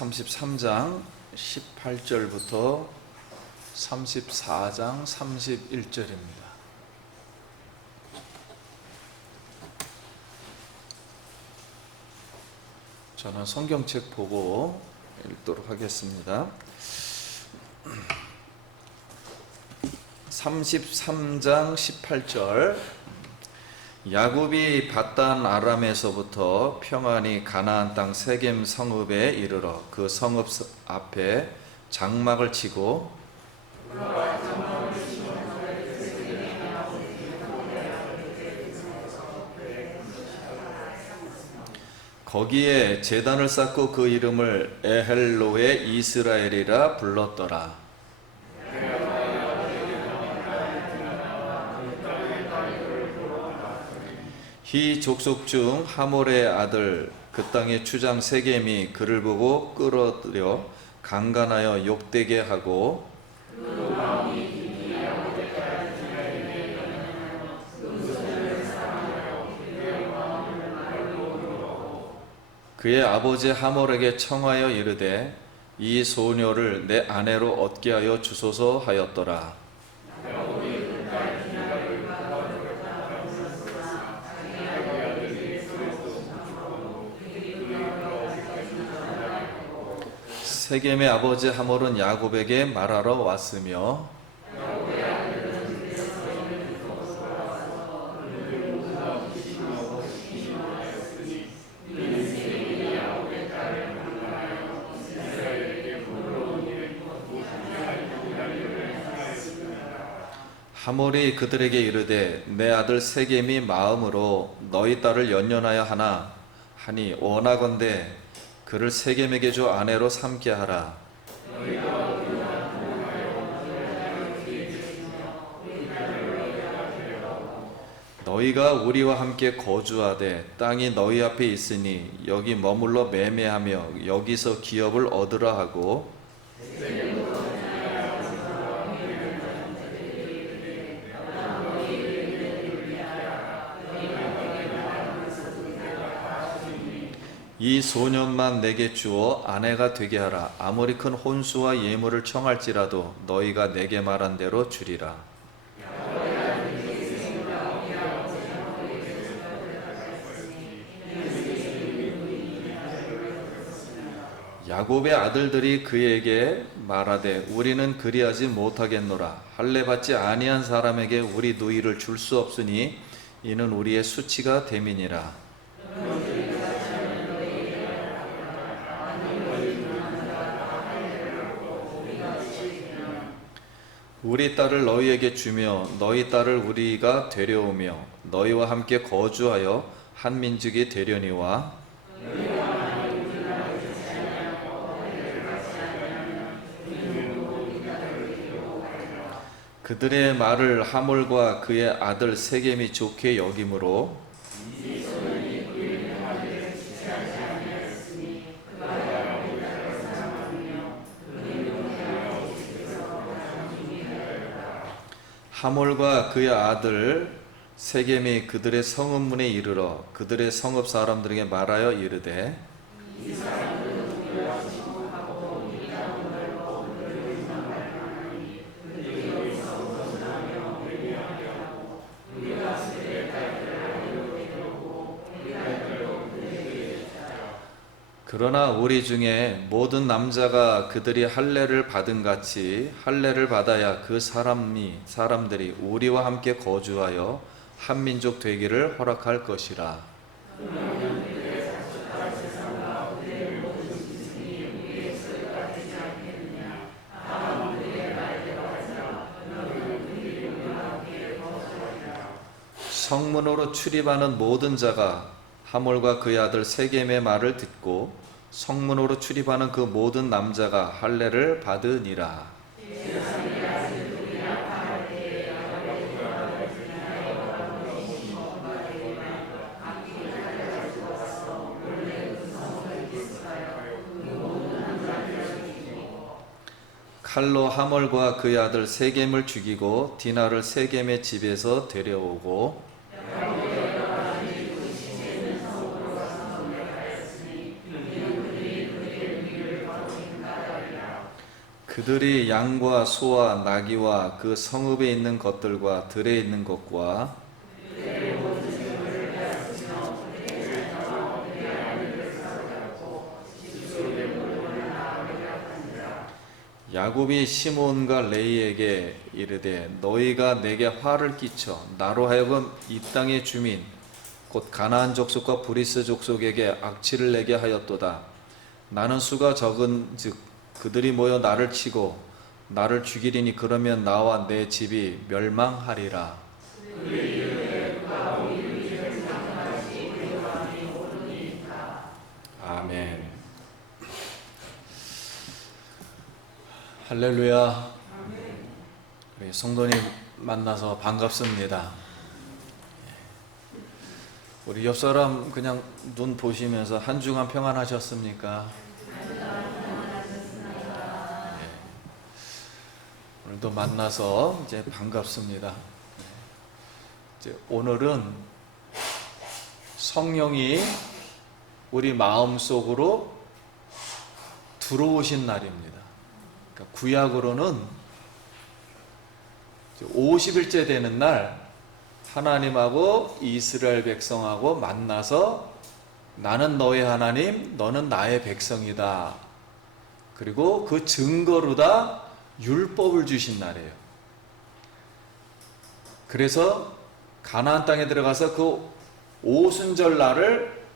33장 18절부터 34장 31절입니다. 저는 성경책 보고 읽도록 하겠습니다. 33장 18절. 야곱이 밧단 아람에서부터 평안히 가나안 땅 세겜 성읍에 이르러 그 성읍 앞에 장막을 치고 거기에 제단을 쌓고 그 이름을 에헬로에 이스라엘이라 불렀더라. 히 족속 중 하몰의 아들 그 땅의 추장 세겜이 그를 보고 끌어들여 강간하여 욕되게 하고 그의 아버지 하몰에게 청하여 이르되 이 소녀를 내 아내로 얻게 하여 주소서 하였더라. 세겜의 아버지 하몰은 야곱에게 말하러 왔으며 하몰이 그들에게 이르되 내 아들 세겜이 마음으로 너희 딸을 연연하여 하나 하니 원하건대 그를 세겜에게 줘 아내로 삼게 하라. 너희가 우리와 함께 거주하되 땅이 너희 앞에 있으니 여기 머물러 매매하며 여기서 기업을 얻으라 하고 이 소년만 내게 주어 아내가 되게 하라. 아무리 큰 혼수와 예물을 청할지라도 너희가 내게 말한 대로 주리라. 야곱의 아들들이 그에게 말하되 우리는 그리하지 못하겠노라. 할례 받지 아니한 사람에게 우리 누이를 줄 수 없으니 이는 우리의 수치가 됨이니라. 우리 딸을 너희에게 주며 너희 딸을 우리가 데려오며 너희와 함께 거주하여 한 민족이 되려니와 그들의 말을 하몰과 그의 아들 세겜이 좋게 여김으로 하몰과 그의 아들 세겜이 그들의 성읍문에 이르러 그들의 성읍 사람들에게 말하여 이르되 그러나 우리 중에 모든 남자가 그들이 할례를 받은 같이 할례를 받아야 그 사람들이 우리와 함께 거주하여 한 민족 되기를 허락할 것이라. 성문으로 출입하는 모든 자가 하몰과 그의 아들 세겜의 말을 듣고 성문으로 출입하는 그 모든 남자가 할례를 받으니라. 칼로 하몰과 그의 아들 세겜을 죽이고 디나를 세겜의 집에서 데려오고 그들이 양과 소와 나귀와 그 성읍에 있는 것들과 들에 있는 것과 야곱이 시몬과 레이에게 이르되 너희가 내게 화를 끼쳐 나로 하여금 이 땅의 주민 곧 가나안 족속과 브리스 족속에게 악취를 내게 하였도다. 나는 수가 적은즉 그들이 모여 나를 치고 나를 죽이리니 그러면 나와 내 집이 멸망하리라. 아멘. 할렐루야. 우리 성도님 만나서 반갑습니다. 우리 옆 사람 그냥 눈 보시면서 한 주간 평안하셨습니까? 네. 오늘도 만나서 이제 반갑습니다. 이제 오늘은 성령이 우리 마음 속으로 들어오신 날입니다. 그러니까 구약으로는 50일째 되는 날 하나님하고 이스라엘 백성하고 만나서 나는 너의 하나님, 너는 나의 백성이다. 그리고 그 증거로다 율법을 주신 날이에요. 그래서 가나안 땅에 들어가서 그 오순절 날을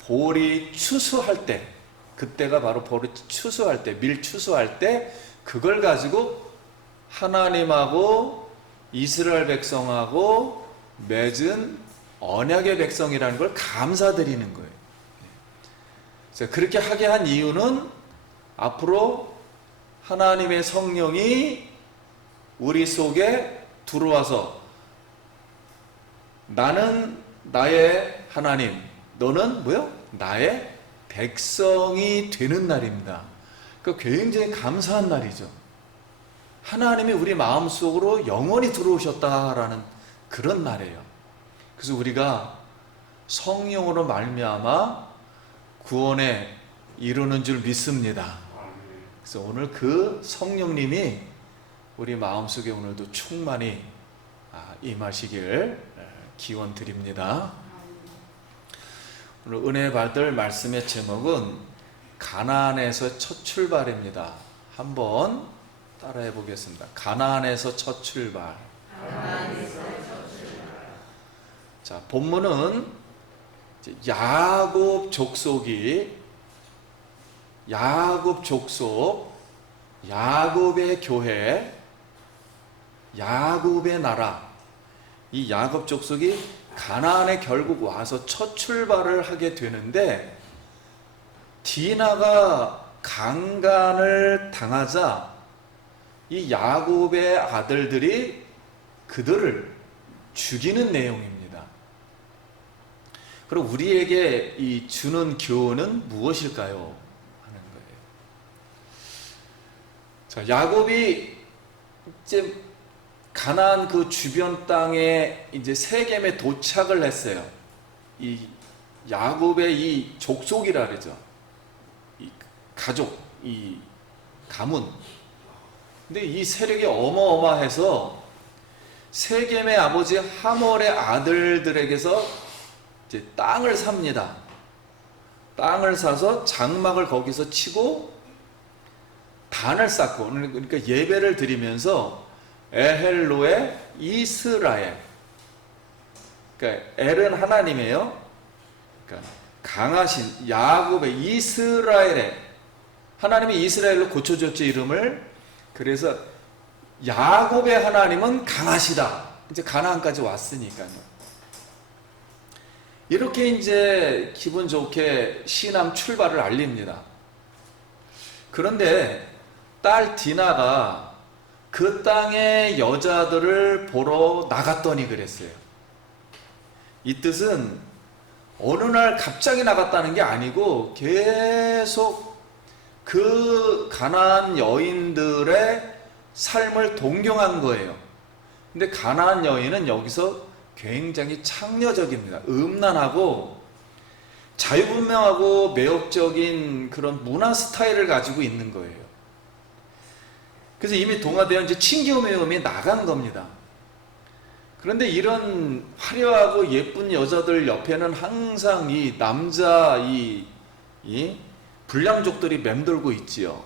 볼이 추수할 때, 그때가 바로 볼이 추수할 때, 밀 추수할 때 그걸 가지고 하나님하고 이스라엘 백성하고 맺은 언약의 백성이라는 걸 감사드리는 거예요. 그래서 그렇게 하게 한 이유는 앞으로 하나님의 성령이 우리 속에 들어와서 나는 나의 하나님, 너는 뭐요? 나의 백성이 되는 날입니다. 그러니까 굉장히 감사한 날이죠. 하나님이 우리 마음속으로 영원히 들어오셨다라는 그런 날이에요. 그래서 우리가 성령으로 말미암아 구원에 이루는 줄 믿습니다. 그래서 오늘 그 성령님이 우리 마음속에 오늘도 충만히 임하시길 기원 드립니다. 오늘 은혜 받을 말씀의 제목은 가나안에서 첫 출발입니다. 한번 따라해 보겠습니다. 가나안에서 첫 출발. 자, 본문은 야곱 족속이 야곱 족속, 야곱의 교회, 야곱의 나라, 이 야곱 족속이 가나안에 결국 와서 첫 출발을 하게 되는데 디나가 강간을 당하자 이 야곱의 아들들이 그들을 죽이는 내용입니다. 그럼 우리에게 이 주는 교훈은 무엇일까요? 하는 거예요. 자, 야곱이 이제 가나안 그 주변 땅에 이제 세겜에 도착을 했어요. 이 야곱의 이 족속이라 그러죠. 이 가족, 이 가문. 근데 이 세력이 어마어마해서 세겜의 아버지 하몰의 아들들에게서 이제 땅을 삽니다. 땅을 사서 장막을 거기서 치고 단을 쌓고, 그러니까 예배를 드리면서 에헬로의 이스라엘, 그러니까 엘은 하나님이에요. 그러니까 강하신 야곱의 이스라엘의, 하나님이 이스라엘로 고쳐줬죠, 이름을. 그래서 야곱의 하나님은 강하시다. 이제 가나안까지 왔으니까요. 이렇게 이제 기분 좋게 신앙 출발을 알립니다. 그런데 딸 디나가 그 땅의 여자들을 보러 나갔더니 그랬어요. 이 뜻은 어느 날 갑자기 나갔다는 게 아니고 계속 그 가나안 여인들의 삶을 동경한 거예요. 근데 가나안 여인은 여기서 굉장히 창녀적입니다. 음란하고 자유분명하고 매혹적인 그런 문화 스타일을 가지고 있는 거예요. 그래서 이미 동화되어 이제 친교매음이 나간 겁니다. 그런데 이런 화려하고 예쁜 여자들 옆에는 항상 이 남자 이 불량족들이 맴돌고 있지요.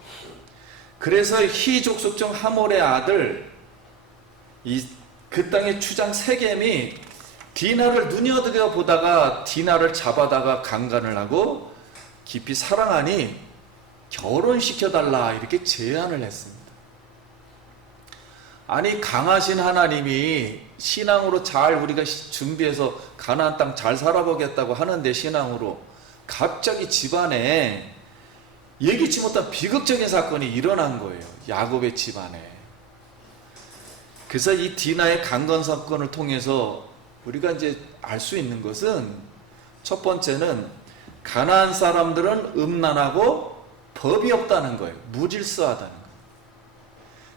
그래서 히 족속 중 하몰의 아들 그 땅의 추장 세겜이 디나를 눈여겨 보다가 디나를 잡아다가 강간을 하고 깊이 사랑하니 결혼시켜달라 이렇게 제안을 했습니다. 아니 강하신 하나님이 신앙으로 잘 우리가 준비해서 가나안 땅 잘 살아보겠다고 하는데 신앙으로 갑자기 집안에 예기치 못한 비극적인 사건이 일어난 거예요. 야곱의 집안에. 그래서 이 디나의 강간 사건을 통해서 우리가 이제 알 수 있는 것은 첫 번째는 가나안 사람들은 음란하고 법이 없다는 거예요. 무질서하다는 거예요.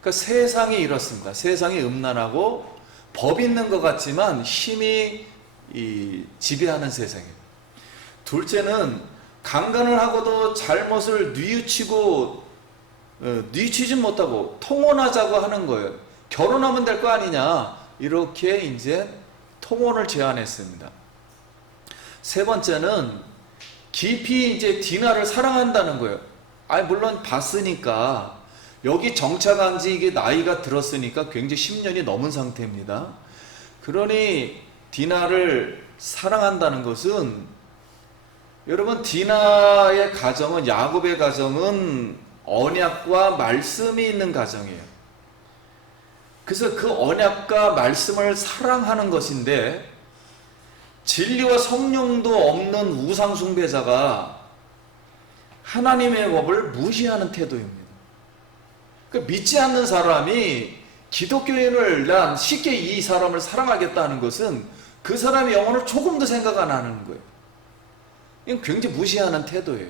그러니까 세상이 이렇습니다. 세상이 음란하고 법 있는 것 같지만 힘이 지배하는 세상이에요. 둘째는 강간을 하고도 잘못을 뉘우치지 못하고 통혼하자고 하는 거예요. 결혼하면 될 거 아니냐 이렇게 이제 통혼을 제안했습니다. 세 번째는 깊이 이제 디나를 사랑한다는 거예요. 아니 물론 봤으니까 여기 정착한 지 이게 나이가 들었으니까 굉장히 10년이 넘은 상태입니다. 그러니 디나를 사랑한다는 것은 여러분 디나의 가정은 야곱의 가정은 언약과 말씀이 있는 가정이에요. 그래서 그 언약과 말씀을 사랑하는 것인데 진리와 성령도 없는 우상 숭배자가 하나님의 법을 무시하는 태도입니다. 그러니까 믿지 않는 사람이 기독교인을 난 쉽게 이 사람을 사랑하겠다는 것은 그 사람의 영혼을 조금도 생각 안 하는 거예요. 이건 굉장히 무시하는 태도예요.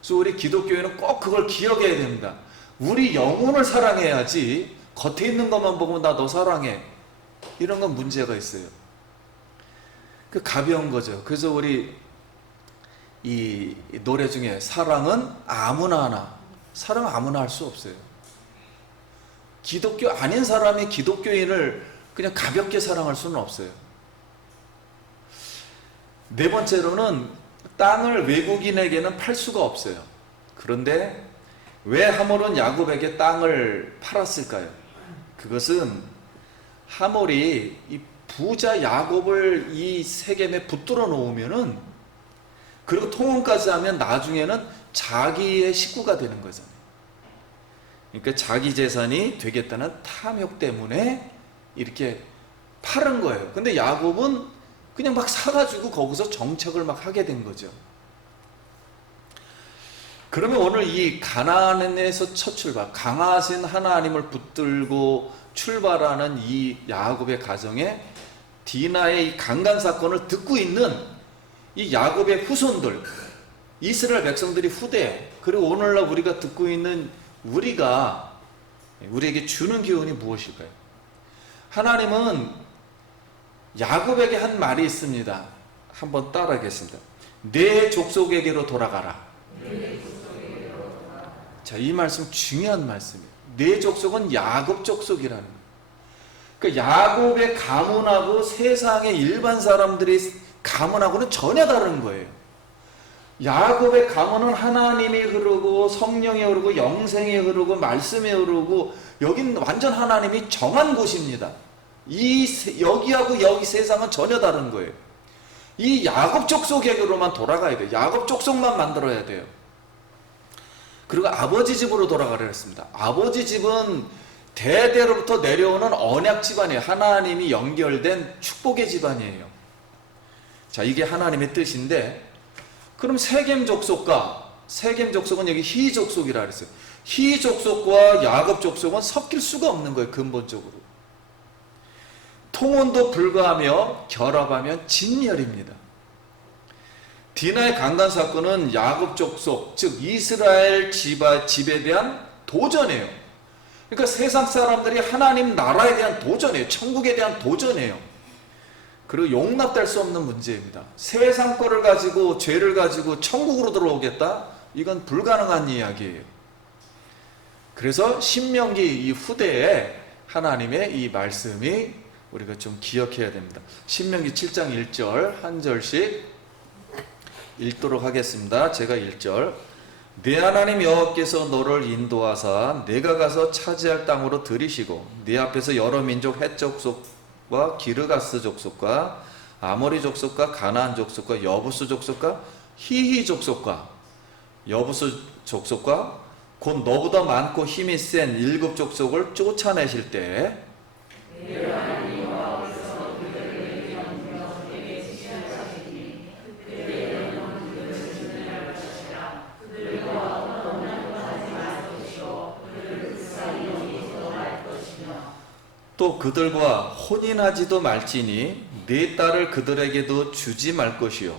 그래서 우리 기독교인은 꼭 그걸 기억해야 됩니다. 우리 영혼을 사랑해야지 겉에 있는 것만 보고 나 너 사랑해 이런 건 문제가 있어요. 그 가벼운 거죠. 그래서 우리 이 노래 중에 사랑은 아무나 하나, 사랑은 아무나 할 수 없어요. 기독교 아닌 사람이 기독교인을 그냥 가볍게 사랑할 수는 없어요. 네 번째로는 땅을 외국인에게는 팔 수가 없어요. 그런데 왜 하몰은 야곱에게 땅을 팔았을까요? 그것은 하몰이 이 부자 야곱을 이 세겜에 붙들어 놓으면은 그리고 통혼까지 하면 나중에는 자기의 식구가 되는 거잖아요. 그러니까 자기 재산이 되겠다는 탐욕 때문에 이렇게 파는 거예요. 근데 야곱은 그냥 막 사가지고 거기서 정착을 막 하게 된 거죠. 그러면 오늘 이 가나안에서 첫 출발, 강하신 하나님을 붙들고 출발하는 이 야곱의 가정에 디나의 이 강간 사건을 듣고 있는 이 야곱의 후손들, 이스라엘 백성들이 후대, 그리고 오늘날 우리가 듣고 있는 우리에게 주는 기운이 무엇일까요? 하나님은 야곱에게 한 말이 있습니다. 한번 따라하겠습니다. 내 족속에게로 돌아가라. 자, 이 말씀 중요한 말씀이에요. 내 족속은 야곱 족속이라는 거예요. 그러니까 야곱의 가문하고 세상의 일반 사람들의 가문하고는 전혀 다른 거예요. 야곱의 가문은 하나님이 흐르고 성령이 흐르고 영생이 흐르고 말씀이 흐르고 여긴 완전 하나님이 정한 곳입니다. 여기하고 여기 세상은 전혀 다른 거예요. 이 야곱 족속에게로만 돌아가야 돼요. 야곱 족속만 만들어야 돼요. 그리고 아버지 집으로 돌아가려 했습니다. 아버지 집은 대대로부터 내려오는 언약 집안이에요. 하나님이 연결된 축복의 집안이에요. 자, 이게 하나님의 뜻인데, 그럼 세겜 족속은 여기 히 족속이라 그랬어요. 히 족속과 야곱 족속은 섞일 수가 없는 거예요. 근본적으로. 통혼도 불가하며 결합하면 진멸입니다. 디나의 강간 사건은 야곱 족속, 즉 이스라엘 집에 대한 도전이에요. 그러니까 세상 사람들이 하나님 나라에 대한 도전이에요. 천국에 대한 도전이에요. 그리고 용납될 수 없는 문제입니다. 세상 거를 가지고 죄를 가지고 천국으로 들어오겠다? 이건 불가능한 이야기예요. 그래서 신명기 이 후대에 하나님의 이 말씀이 우리가 좀 기억해야 됩니다. 신명기 7장 1절 한 절씩 읽도록 하겠습니다. 제가 1절. 네 하나님 여호와께서 너를 인도하사 내가 가서 차지할 땅으로 들이시고 네 앞에서 여러 민족 헷 족속과 기르가스 족속과 아모리 족속과 가나안 족속과 여부스 족속과 히히 족속과 여부스 족속과 곧 너보다 많고 힘이 센 7 족속을 쫓아내실 때 또 그들과 혼인하지도 말지니 네 딸을 그들에게도 주지 말 것이요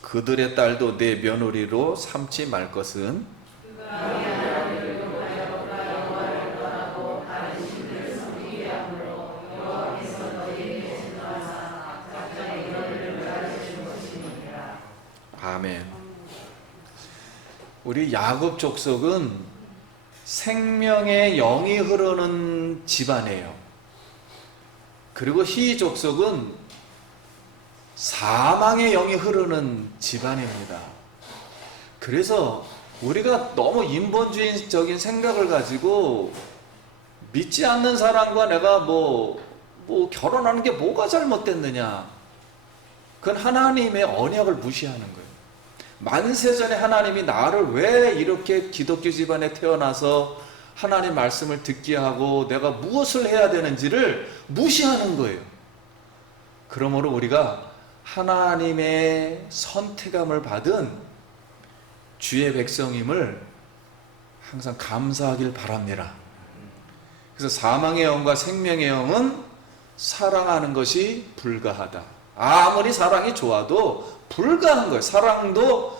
그들의 딸도 내 며느리로 삼지 말 것은 아멘. 우리 야곱 족속은 생명의 영이 흐르는 집안이에요. 그리고 히 족속은 사망의 영이 흐르는 집안입니다. 그래서 우리가 너무 인본주의적인 생각을 가지고 믿지 않는 사람과 내가 뭐 결혼하는 게 뭐가 잘못됐느냐, 그건 하나님의 언약을 무시하는 거예요. 만세전에 하나님이 나를 왜 이렇게 기독교 집안에 태어나서 하나님 말씀을 듣게 하고 내가 무엇을 해야 되는지를 무시하는 거예요. 그러므로 우리가 하나님의 선택함을 받은 주의 백성임을 항상 감사하길 바랍니다. 그래서 사망의 영과 생명의 영은 사랑하는 것이 불가하다. 아무리 사랑이 좋아도 불가한 거예요. 사랑도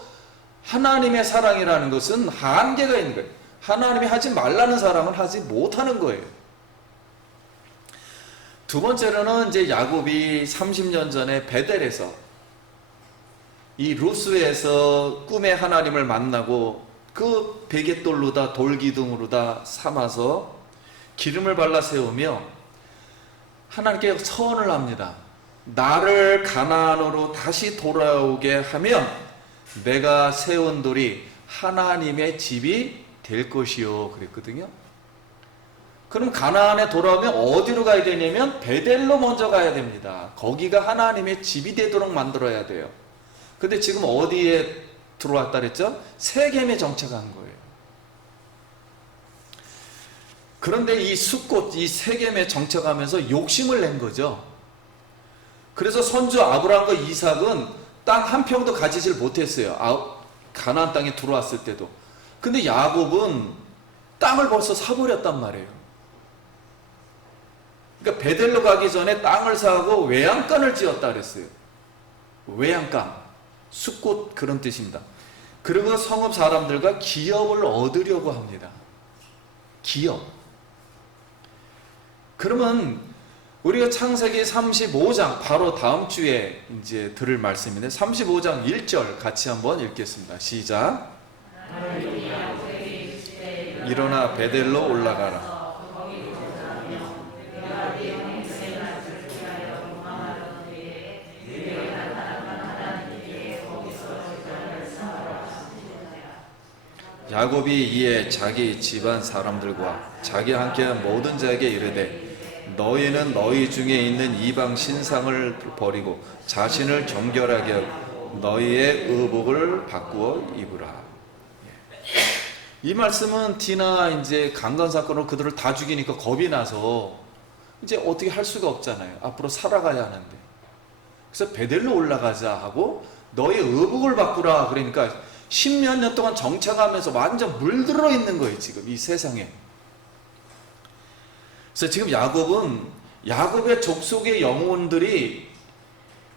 하나님의 사랑이라는 것은 한계가 있는 거예요. 하나님이 하지 말라는 사랑은 하지 못하는 거예요. 두 번째로는 이제 야곱이 30년 전에 베델에서 이 루스에서 꿈에 하나님을 만나고 그 베갯돌로다 돌기둥으로다 삼아서 기름을 발라 세우며 하나님께 서원을 합니다. 나를 가나안으로 다시 돌아오게 하면 내가 세운 돌이 하나님의 집이 될 것이요 그랬거든요. 그럼 가나안에 돌아오면 어디로 가야 되냐면 베델로 먼저 가야 됩니다. 거기가 하나님의 집이 되도록 만들어야 돼요. 근데 지금 어디에 들어왔다 그랬죠? 세겜에 정착한 거예요. 그런데 이 숫곳, 이 세겜에 정착하면서 욕심을 낸 거죠. 그래서 선조 아브라함과 이삭은 땅 한 평도 가지질 못했어요. 가나안 땅에 들어왔을 때도. 근데 야곱은 땅을 벌써 사버렸단 말이에요. 그러니까 베델로 가기 전에 땅을 사고 외양간을 지었다 그랬어요. 외양간, 숫곳 그런 뜻입니다. 그리고 성읍 사람들과 기업을 얻으려고 합니다. 기업. 그러면 우리가 창세기 35장 바로 다음 주에 이제 들을 말씀인데 35장 1절 같이 한번 읽겠습니다. 시작. 일어나 베델로 올라가라. 야곱이 이에 자기 집안 사람들과 자기 함께한 모든 자에게 이르되 너희는 너희 중에 있는 이방 신상을 버리고 자신을 정결하게 하고 너희의 의복을 바꾸어 입으라. 이 말씀은 디나 이제 강간 사건으로 그들을 다 죽이니까 겁이 나서 이제 어떻게 할 수가 없잖아요. 앞으로 살아가야 하는데. 그래서 베델로 올라가자 하고 너희 의복을 바꾸라 그러니까 10몇 년 동안 정착하면서 완전 물들어 있는 거예요. 지금 이 세상에. 그래서 지금 야곱의 족속의 영혼들이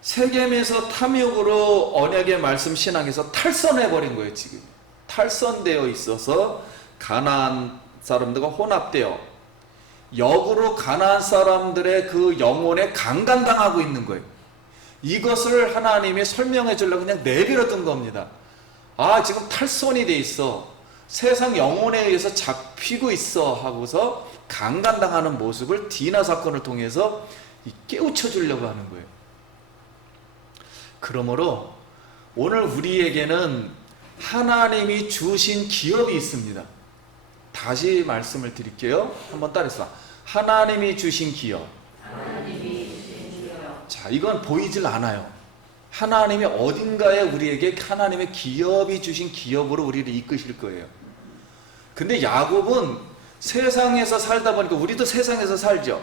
세겜에서 탐욕으로 언약의 말씀 신앙에서 탈선해버린 거예요. 지금 탈선되어 있어서 가나안 사람들과 혼합되어 역으로 가나안 사람들의 그 영혼에 강간당하고 있는 거예요. 이것을 하나님이 설명해 주려고 그냥 내버려 둔 겁니다. 지금 탈선이 돼 있어. 세상 영혼에 의해서 잡히고 있어 하고서 강간당하는 모습을 디나 사건을 통해서 깨우쳐 주려고 하는 거예요. 그러므로 오늘 우리에게는 하나님이 주신 기업이 있습니다. 다시 말씀을 드릴게요. 한번 따라해서 하나님이 주신 기업. 자, 이건 보이질 않아요. 하나님이 어딘가에 우리에게 하나님의 기업이 주신 기업으로 우리를 이끄실 거예요. 근데 야곱은 세상에서 살다 보니까 우리도 세상에서 살죠.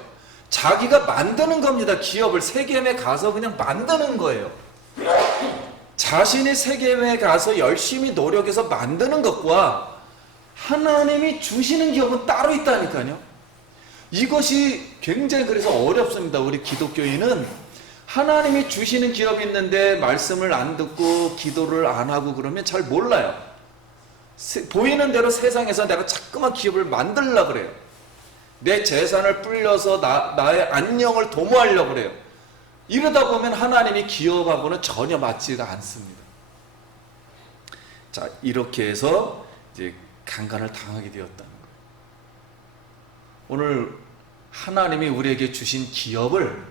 자기가 만드는 겁니다. 기업을 세겜에 가서 그냥 만드는 거예요. 자신이 세겜에 가서 열심히 노력해서 만드는 것과 하나님이 주시는 기업은 따로 있다니까요. 이것이 굉장히 그래서 어렵습니다. 우리 기독교인은 하나님이 주시는 기업이 있는데 말씀을 안 듣고 기도를 안 하고 그러면 잘 몰라요. 보이는 대로 세상에서 내가 자꾸만 기업을 만들려고 그래요. 내 재산을 불려서 나의 안녕을 도모하려고 그래요. 이러다 보면 하나님이 기업하고는 전혀 맞지가 않습니다. 자, 이렇게 해서 이제 강간을 당하게 되었다는 거예요. 오늘 하나님이 우리에게 주신 기업을,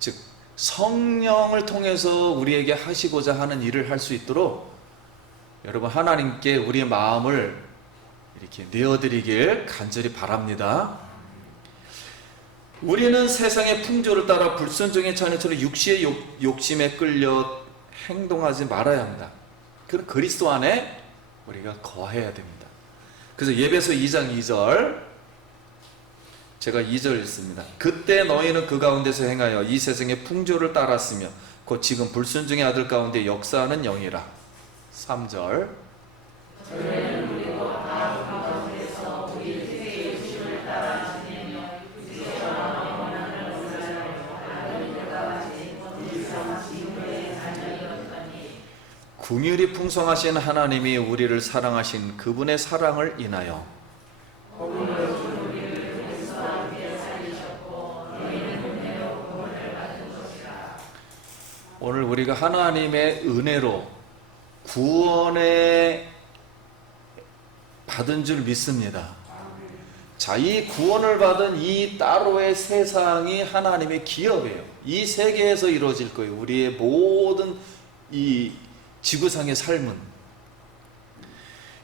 즉 성령을 통해서 우리에게 하시고자 하는 일을 할 수 있도록 여러분 하나님께 우리의 마음을 이렇게 내어드리길 간절히 바랍니다. 우리는 세상의 풍조를 따라 불순종의 자녀처럼 육시의 욕심에 끌려 행동하지 말아야 합니다. 그럼 그리스도 안에 우리가 거해야 됩니다. 그래서 예배서 2장 2절, 제가 2절 읽습니다. 그때 너희는 그 가운데서 행하여 이 세상의 풍조를 따랐으며 곧 지금 불순종의 아들 가운데 역사하는 영이라. 3절, 긍휼이 풍성하신 하나님이 우리를 사랑하신 그분의 사랑을 인하여 오늘 우리가 하나님의 은혜로 구원에 받은 줄 믿습니다. 자, 이 구원을 받은 이 따로의 세상이 하나님의 기업이에요. 이 세계에서 이루어질 거예요. 우리의 모든 이 지구상의 삶은.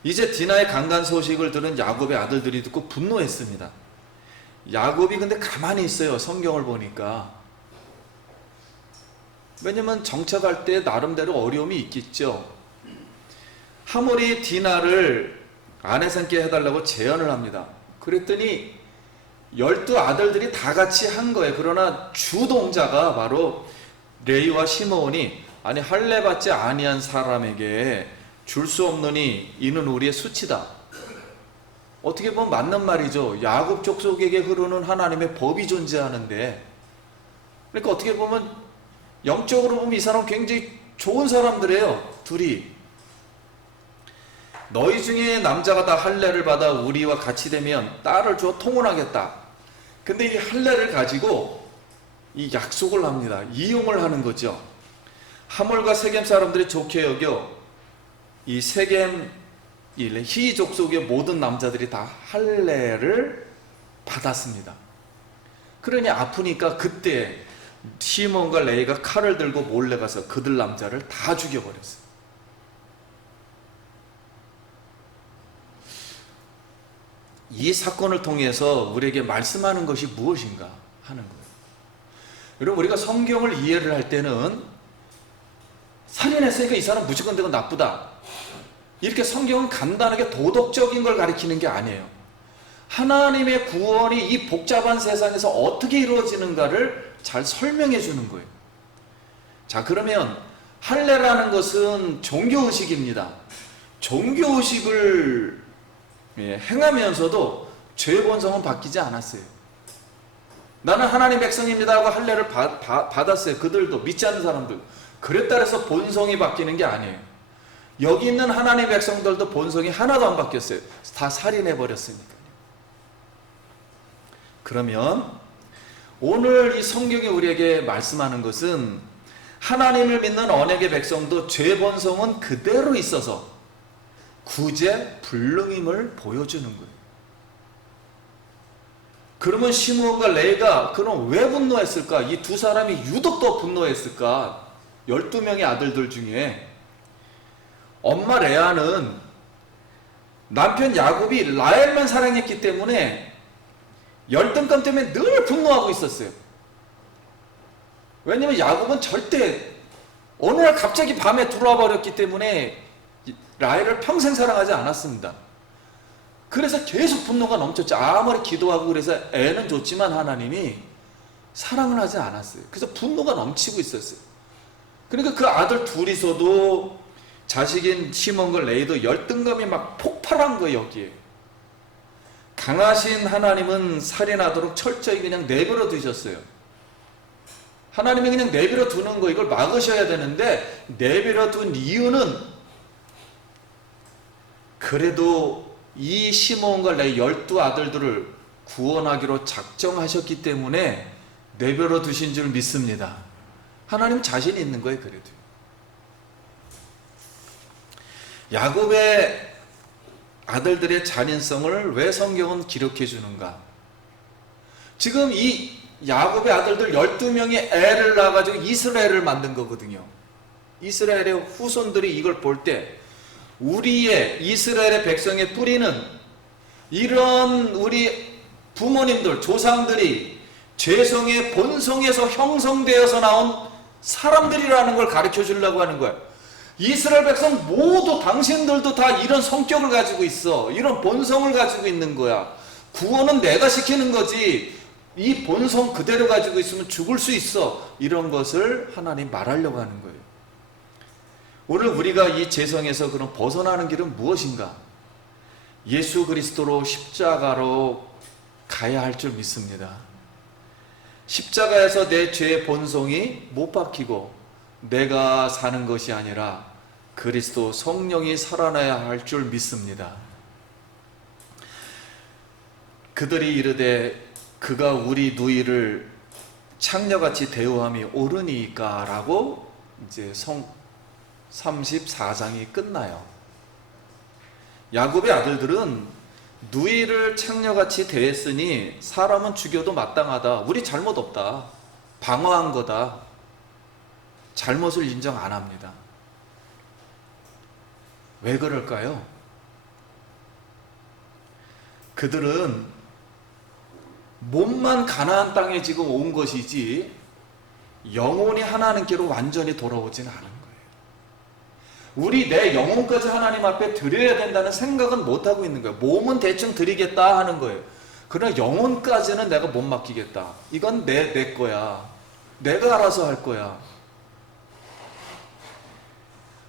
이제 디나의 강간 소식을 들은 야곱의 아들들이 듣고 분노했습니다. 야곱이 근데 가만히 있어요. 성경을 보니까. 왜냐면 정착할 때 나름대로 어려움이 있겠죠. 하몰이 디나를 아내 삼게 해달라고 제안을 합니다. 그랬더니 12 아들들이 다 같이 한 거예요. 그러나 주동자가 바로 레위와 시므온이 아니 할례 받지 아니한 사람에게 줄 수 없느니 이는 우리의 수치다. 어떻게 보면 맞는 말이죠. 야곱 족속에게 흐르는 하나님의 법이 존재하는데, 그러니까 어떻게 보면 영적으로 보면 이 사람 굉장히 좋은 사람들이에요. 둘이. 너희 중에 남자가 다 할례를 받아 우리와 같이 되면 딸을 줘 통혼하겠다. 근데 이 할례를 가지고 이 약속을 합니다. 이용을 하는 거죠. 하몰과 세겜 사람들이 좋게 여겨 이 세겜 히 족속의 모든 남자들이 다 할례를 받았습니다. 그러니 아프니까 그때 시몬과 레이가 칼을 들고 몰래 가서 그들 남자를 다 죽여버렸어요. 이 사건을 통해서 우리에게 말씀하는 것이 무엇인가 하는 거예요. 여러분, 우리가 성경을 이해를 할 때는 살인했으니까 이 사람 무조건 되고 나쁘다, 이렇게 성경은 간단하게 도덕적인 걸 가리키는 게 아니에요. 하나님의 구원이 이 복잡한 세상에서 어떻게 이루어지는가를 잘 설명해 주는 거예요. 자, 그러면 할례라는 것은 종교의식입니다. 종교의식을 행하면서도 죄의 본성은 바뀌지 않았어요. 나는 하나님 백성입니다 하고 할례를 받았어요. 그들도, 믿지 않는 사람들. 그랬다 해서 본성이 바뀌는 게 아니에요. 여기 있는 하나님 백성들도 본성이 하나도 안 바뀌었어요. 다 살인해버렸으니까요. 그러면 오늘 이 성경이 우리에게 말씀하는 것은 하나님을 믿는 언약의 백성도 죄 본성은 그대로 있어서 구제불능임을 보여주는 거예요. 그러면 시므온과 레위가 그럼 왜 분노했을까? 이 두 사람이 유독 더 분노했을까? 12명의 아들들 중에 엄마 레아는 남편 야곱이 라헬만 사랑했기 때문에 열등감 때문에 늘 분노하고 있었어요. 왜냐면 야곱은 절대 어느 날 갑자기 밤에 들어와 버렸기 때문에 라헬을 평생 사랑하지 않았습니다. 그래서 계속 분노가 넘쳤죠. 아무리 기도하고 그래서 애는 줬지만 하나님이 사랑을 하지 않았어요. 그래서 분노가 넘치고 있었어요. 그러니까 그 아들 둘이서도 자식인 시몬과 레위도 열등감이 막 폭발한 거예요. 여기에 강하신 하나님은 살인하도록 철저히 그냥 내버려 두셨어요. 하나님이 그냥 내버려 두는 거 이걸 막으셔야 되는데 내버려 둔 이유는 그래도 이 시몬과 레위 12아들들을 구원하기로 작정하셨기 때문에 내버려 두신 줄 믿습니다. 하나님 자신이 있는 거예요. 그래도 야곱의 아들들의 잔인성을 왜 성경은 기록해 주는가? 지금 이 야곱의 아들들 12명이 애를 낳아가지고 이스라엘을 만든 거거든요. 이스라엘의 후손들이 이걸 볼 때 우리의 이스라엘의 백성의 뿌리는 이런 우리 부모님들, 조상들이 죄성의 본성에서 형성되어서 나온 사람들이라는 걸 가르쳐 주려고 하는 거예요. 이스라엘 백성 모두 당신들도 다 이런 성격을 가지고 있어. 이런 본성을 가지고 있는 거야. 구원은 내가 시키는 거지. 이 본성 그대로 가지고 있으면 죽을 수 있어. 이런 것을 하나님 말하려고 하는 거예요. 오늘 우리가 이 죄성에서 그럼 벗어나는 길은 무엇인가? 예수 그리스도로 십자가로 가야 할 줄 믿습니다. 십자가에서 내 죄의 본성이 못 박히고 내가 사는 것이 아니라 그리스도 성령이 살아나야 할 줄 믿습니다. 그들이 이르되 그가 우리 누이를 창녀같이 대우함이 옳으니까 라고 이제 34장이 끝나요. 야곱의 아들들은 누이를 창녀같이 대했으니 사람은 죽여도 마땅하다. 우리 잘못 없다. 방어한 거다. 잘못을 인정 안 합니다. 왜 그럴까요? 그들은 몸만 가나안 땅에 지금 온 것이지 영혼이 하나님께로 완전히 돌아오진 않은 거예요. 우리 내 영혼까지 하나님 앞에 드려야 된다는 생각은 못하고 있는 거예요. 몸은 대충 드리겠다 하는 거예요. 그러나 영혼까지는 내가 못 맡기겠다. 이건 내 거야. 내가 알아서 할 거야.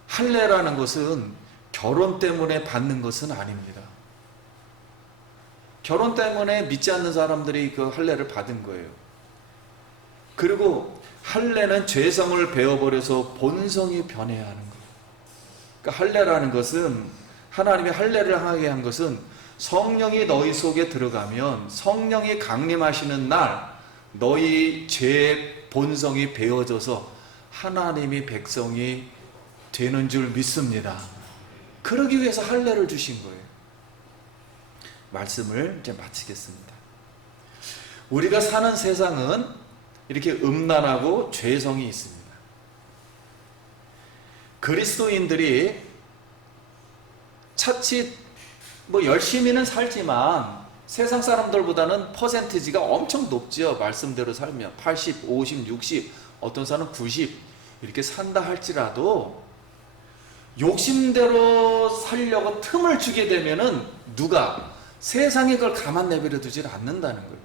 할례라는 것은 결혼 때문에 받는 것은 아닙니다. 결혼 때문에 믿지 않는 사람들이 그 할례를 받은 거예요. 그리고 할례는 죄성을 베어버려서 본성이 변해야 하는 거예요. 그러니까 할례라는 것은 하나님이 할례를 하게 한 것은 성령이 너희 속에 들어가면 성령이 강림하시는 날 너희 죄의 본성이 베어져서 하나님이 백성이 되는 줄 믿습니다. 그러기 위해서 할례를 주신 거예요. 말씀을 이제 마치겠습니다. 우리가 사는 세상은 이렇게 음란하고 죄성이 있습니다. 그리스도인들이 차치 열심히는 살지만 세상 사람들보다는 퍼센티지가 엄청 높죠. 말씀대로 살면 80, 50, 60, 어떤 사람은 90 이렇게 산다 할지라도 욕심대로 살려고 틈을 주게 되면은 누가 세상이 그걸 가만 내버려 두질 않는다는 거예요.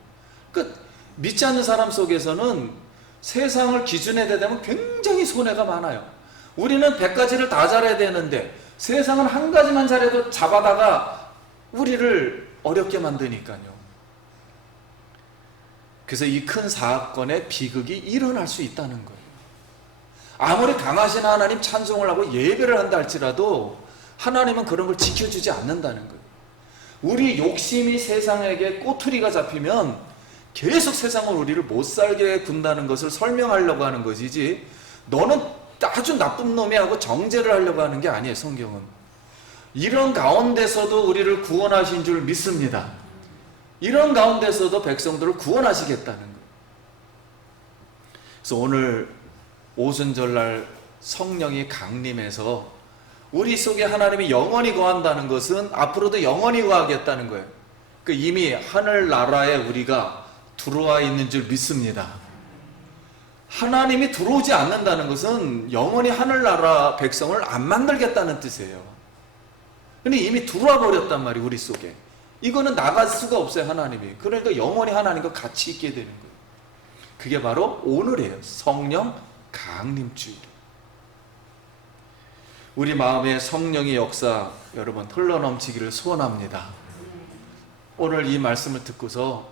그러니까 믿지 않는 사람 속에서는 세상을 기준에 대면 굉장히 손해가 많아요. 우리는 100가지를 다 잘해야 되는데 세상은 한 가지만 잘해도 잡아다가 우리를 어렵게 만드니까요. 그래서 이 큰 사건의 비극이 일어날 수 있다는 거예요. 아무리 강하신 하나님 찬송을 하고 예배를 한다 할지라도 하나님은 그런 걸 지켜주지 않는다는 거예요. 우리 욕심이 세상에게 꼬투리가 잡히면 계속 세상은 우리를 못 살게 군다는 것을 설명하려고 하는 것이지 너는 아주 나쁜 놈이 하고 정죄를 하려고 하는 게 아니에요. 성경은 이런 가운데서도 우리를 구원하신 줄 믿습니다. 이런 가운데서도 백성들을 구원하시겠다는 거예요. 그래서 오늘 오순절날 성령이 강림해서 우리 속에 하나님이 영원히 거한다는 것은 앞으로도 영원히 거하겠다는 거예요. 그 이미 하늘나라에 우리가 들어와 있는 줄 믿습니다. 하나님이 들어오지 않는다는 것은 영원히 하늘나라 백성을 안 만들겠다는 뜻이에요. 근데 이미 들어와 버렸단 말이에요, 우리 속에. 이거는 나갈 수가 없어요, 하나님이. 그러니까 영원히 하나님과 같이 있게 되는 거예요. 그게 바로 오늘이에요. 성령 강림주일. 우리 마음에 성령의 역사 여러분 흘러넘치기를 소원합니다. 오늘 이 말씀을 듣고서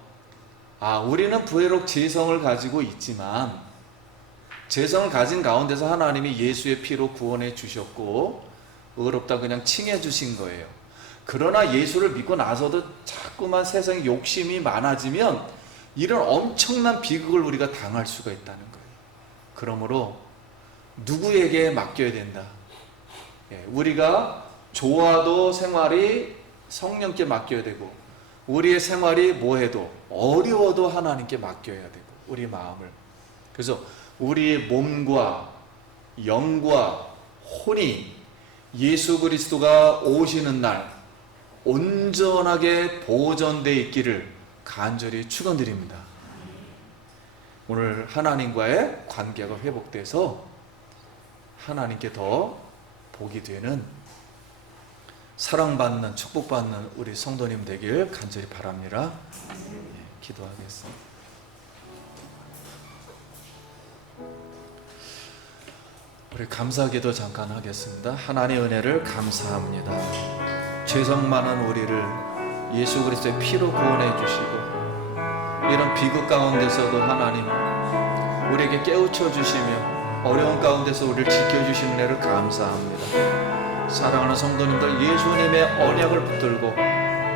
우리는 부회록 죄성을 가지고 있지만 죄성을 가진 가운데서 하나님이 예수의 피로 구원해 주셨고 의롭다 그냥 칭해 주신 거예요. 그러나 예수를 믿고 나서도 자꾸만 세상에 욕심이 많아지면 이런 엄청난 비극을 우리가 당할 수가 있다는 거예요. 그러므로 누구에게 맡겨야 된다? 우리가 좋아도 생활이 성령께 맡겨야 되고 우리의 생활이 뭐해도 어려워도 하나님께 맡겨야 되고 우리 마음을. 그래서 우리 몸과 영과 혼이 예수 그리스도가 오시는 날 온전하게 보존되어 있기를 간절히 축원드립니다. 오늘 하나님과의 관계가 회복돼서 하나님께 더 복이 되는 사랑받는 축복받는 우리 성도님 되길 간절히 바랍니다. 기도하겠습니다. 우리 감사기도 잠깐 하겠습니다. 하나님의 은혜를 감사합니다. 죄성 많은 우리를 예수 그리스도의 피로 구원해 주시고 이런 비극 가운데서도 하나님 우리에게 깨우쳐 주시며 어려운 가운데서 우리를 지켜주시는 은혜를 감사합니다. 사랑하는 성도님들 예수님의 언약을 붙들고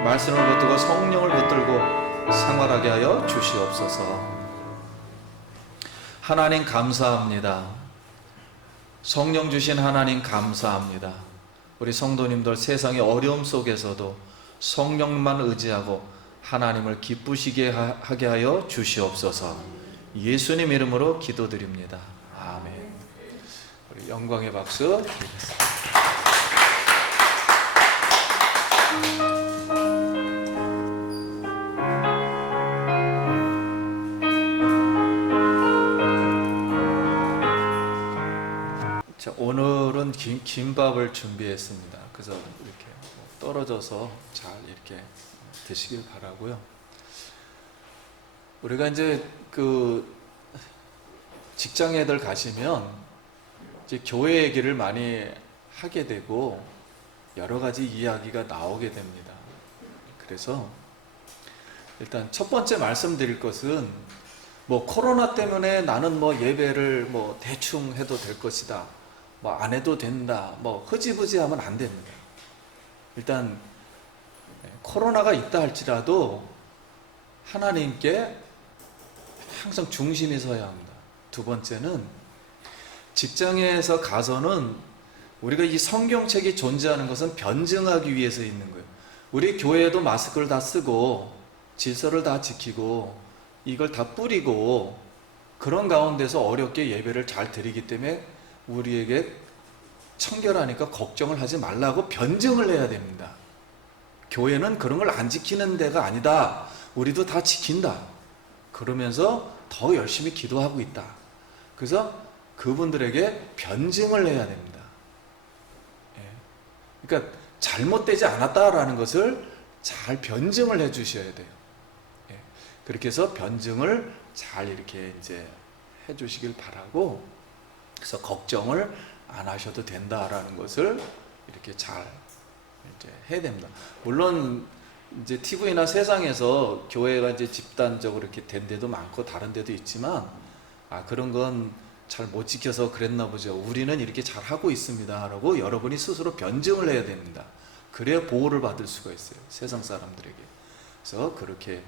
말씀을 붙들고 성령을 붙들고 생활하게 하여 주시옵소서. 하나님 감사합니다. 성령 주신 하나님 감사합니다. 우리 성도님들 세상의 어려움 속에서도 성령만 의지하고 하나님을 기쁘시게 하게 하여 주시옵소서. 예수님 이름으로 기도드립니다. 아멘. 우리 영광의 박수 드리겠습니다. 자, 오늘은 김밥을 준비했습니다. 그래서 이렇게 떨어져서 잘 이렇게 드시길 바라고요. 우리가 이제 그 직장 애들 가시면 이제 교회 얘기를 많이 하게 되고 여러 가지 이야기가 나오게 됩니다. 그래서 일단 첫 번째 말씀드릴 것은 뭐 코로나 때문에 나는 뭐 예배를 뭐 대충 해도 될 것이다. 뭐 안 해도 된다. 뭐 흐지부지 하면 안 됩니다. 일단 코로나가 있다 할지라도 하나님께 항상 중심이 서야 합니다. 두 번째는 직장에서 가서는 우리가 이 성경책이 존재하는 것은 변증하기 위해서 있는 거예요. 우리 교회에도 마스크를 다 쓰고 질서를 다 지키고 이걸 다 뿌리고 그런 가운데서 어렵게 예배를 잘 드리기 때문에 우리에게 청결하니까 걱정을 하지 말라고 변증을 해야 됩니다. 교회는 그런 걸 안 지키는 데가 아니다. 우리도 다 지킨다. 그러면서 더 열심히 기도하고 있다. 그래서 그분들에게 변증을 해야 됩니다. 그러니까 잘못되지 않았다라는 것을 잘 변증을 해 주셔야 돼요. 그렇게 해서 변증을 잘 이렇게 이제 해 주시길 바라고, 그래서 걱정을 안 하셔도 된다라는 것을 이렇게 잘 이제 해야 됩니다. 물론 이제 TV나 세상에서 교회가 이제 집단적으로 이렇게 된 데도 많고 다른 데도 있지만 그런 건 잘 못 지켜서 그랬나 보죠. 우리는 이렇게 잘 하고 있습니다라고 여러분이 스스로 변증을 해야 됩니다. 그래야 보호를 받을 수가 있어요, 세상 사람들에게. 그래서 그렇게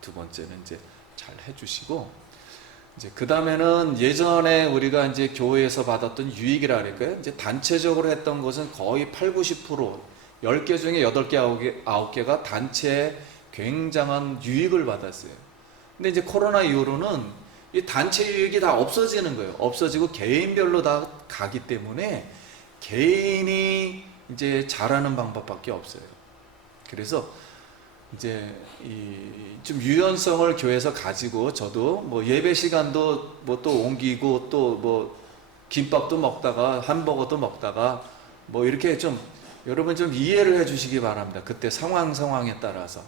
두 번째는 이제 잘 해주시고, 이제 그 다음에는 예전에 우리가 이제 교회에서 받았던 유익이라 그럴까요? 이제 단체적으로 했던 것은 거의 8, 90%, 10개 중에 8개, 9개가 단체에 굉장한 유익을 받았어요. 근데 이제 코로나 이후로는 이 단체 유익이 다 없어지는 거예요. 없어지고 개인별로 다 가기 때문에 개인이 이제 잘하는 방법밖에 없어요. 그래서 이제 좀 유연성을 교회에서 가지고 저도 뭐 예배 시간도 뭐 또 옮기고 또 뭐 김밥도 먹다가 햄버거도 먹다가 뭐 이렇게 좀 여러분 좀 이해를 해 주시기 바랍니다. 그때 상황에 따라서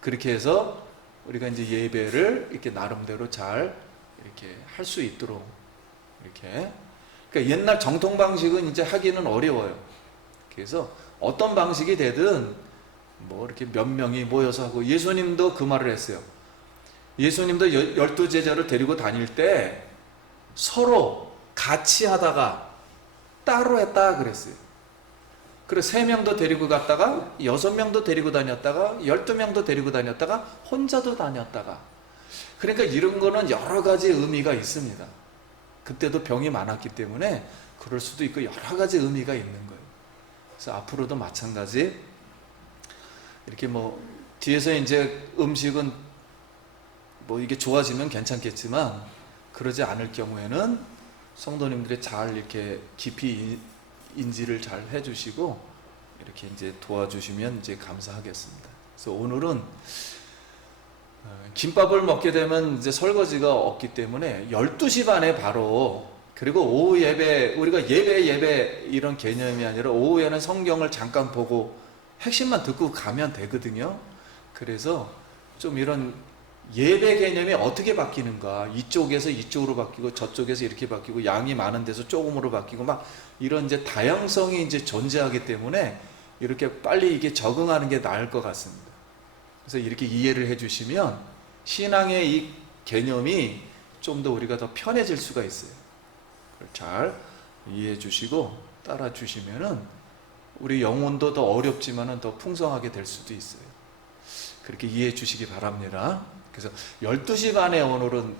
그렇게 해서 우리가 이제 예배를 이렇게 나름대로 잘 이렇게 할 수 있도록 이렇게. 그러니까 옛날 정통 방식은 이제 하기는 어려워요. 그래서 어떤 방식이 되든 뭐 이렇게 몇 명이 모여서 하고, 예수님도 그 말을 했어요. 예수님도 12제자를 데리고 다닐 때 서로 같이 하다가 따로 했다 그랬어요. 그래서 3명도 데리고 갔다가 6명도 데리고 다녔다가 12명도 데리고 다녔다가 혼자도 다녔다가. 그러니까 이런 거는 여러 가지 의미가 있습니다. 그때도 병이 많았기 때문에 그럴 수도 있고 여러 가지 의미가 있는 거예요. 그래서 앞으로도 마찬가지 이렇게 뭐 뒤에서 이제 음식은 뭐 이게 좋아지면 괜찮겠지만 그러지 않을 경우에는 성도님들이 잘 이렇게 깊이 인지를 잘 해주시고 이렇게 이제 도와주시면 이제 감사하겠습니다. 그래서 오늘은 김밥을 먹게 되면 이제 설거지가 없기 때문에 12시 반에 바로, 그리고 오후 예배, 우리가 예배 이런 개념이 아니라 오후에는 성경을 잠깐 보고 핵심만 듣고 가면 되거든요. 그래서 좀 이런 예배 개념이 어떻게 바뀌는가, 이쪽에서 이쪽으로 바뀌고 저쪽에서 이렇게 바뀌고 양이 많은 데서 조금으로 바뀌고 막 이런 이제 다양성이 이제 존재하기 때문에 이렇게 빨리 이게 적응하는 게 나을 것 같습니다. 그래서 이렇게 이해를 해주시면 신앙의 이 개념이 좀 더 우리가 더 편해질 수가 있어요. 그걸 잘 이해해 주시고 따라 주시면은 우리 영혼도 더 어렵지만은 더 풍성하게 될 수도 있어요. 그렇게 이해해 주시기 바랍니다. 그래서 12시 반에 오늘은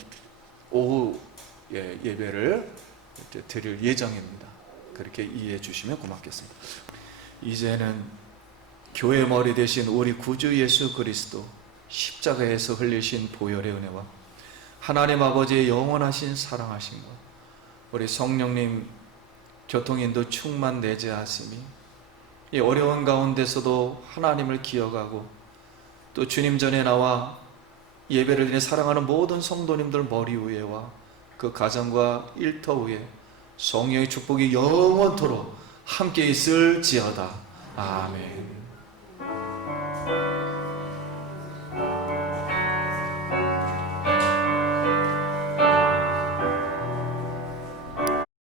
오후 예배를 드릴 예정입니다. 그렇게 이해해 주시면 고맙겠습니다. 이제는 교회 머리 되신 우리 구주 예수 그리스도 십자가에서 흘리신 보혈의 은혜와 하나님 아버지의 영원하신 사랑하심과 우리 성령님 교통인도 충만 내재하심이 이 어려운 가운데서도 하나님을 기억하고 또 주님 전에 나와 예배를 인해 사랑하는 모든 성도님들 머리 위에와 그 가정과 일터 위에 성령의 축복이 영원토록 함께 있을지어다. 아멘.